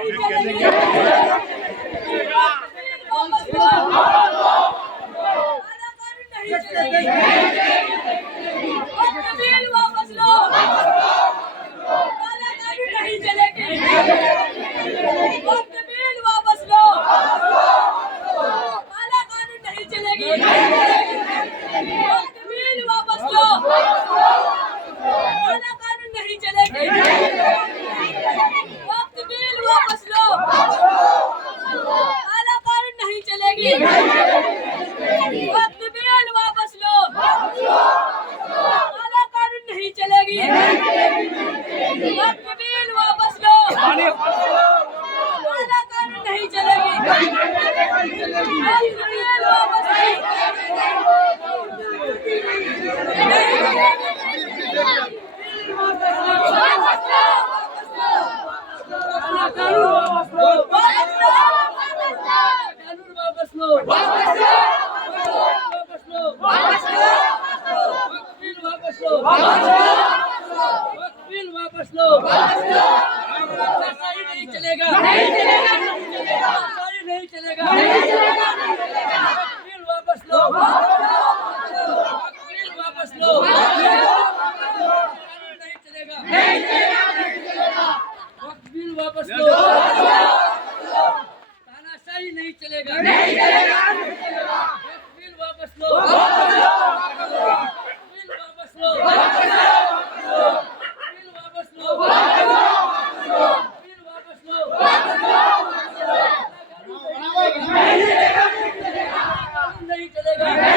नहीं चलेगी। वापस लो। काला कानून नहीं चलेगी। वक्त बिल वापस लो। काला कानून नहीं चलेगी। वक्त बिल वापस लो। काला कानून नहीं चलेगी। वक्त बिल वापस लो। काला कानून नहीं चलेगी। वक्त बिल वापस लो। काला कानून नहीं चलेगी। वक्त बिल वापस लो। काला कानून नहीं चलेगी। वक्त बिल वापस लो। काला कानून नहीं चलेगी। वक्त बिल वापस नहीं चलेगा। नहीं चलेगा। नहीं चलेगा। नहीं चलेगा। बिल वापस लो। बिल वापस लो। नहीं चलेगा। नहीं चलेगा। बिल वापस लो। तानाशाही नहीं चलेगा। नहीं चलेगा। बिल वापस लो। बिल वापस लो। बिल वापस लो। नहीं चलेगा। नहीं चलेगा।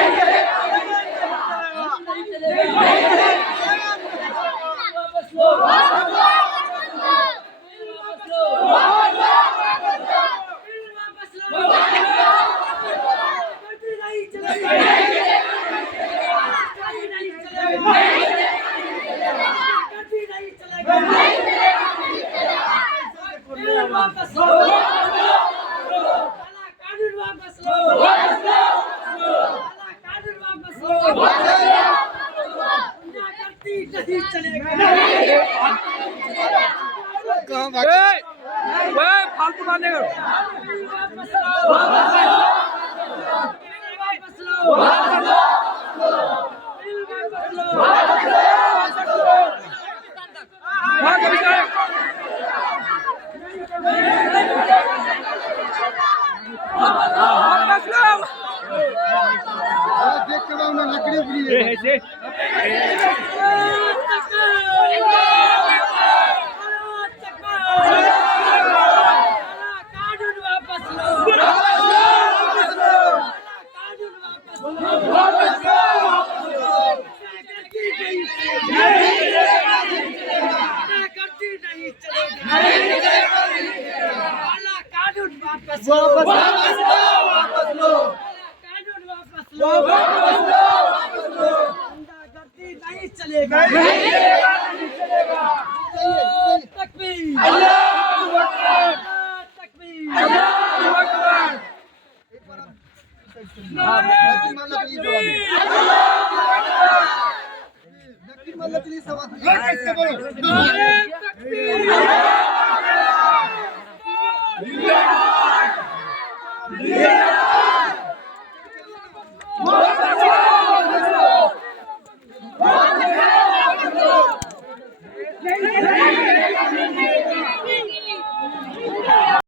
वापस लो। वापस लो। नहीं चलेगा। वापस लो। काला कानून वापस लो। काला कानून वापस लो। गुंडागर्दी नहीं चलेगा। फालतू करने का वापस लो। वापस लो। वापस लो। देख के उन्हें लकड़ी उगली है। कानून वापस लो। कानून वापस लो। वापस लो। वापस लो। कानून वापस लो। गुंडागर्दी नहीं चलेगा।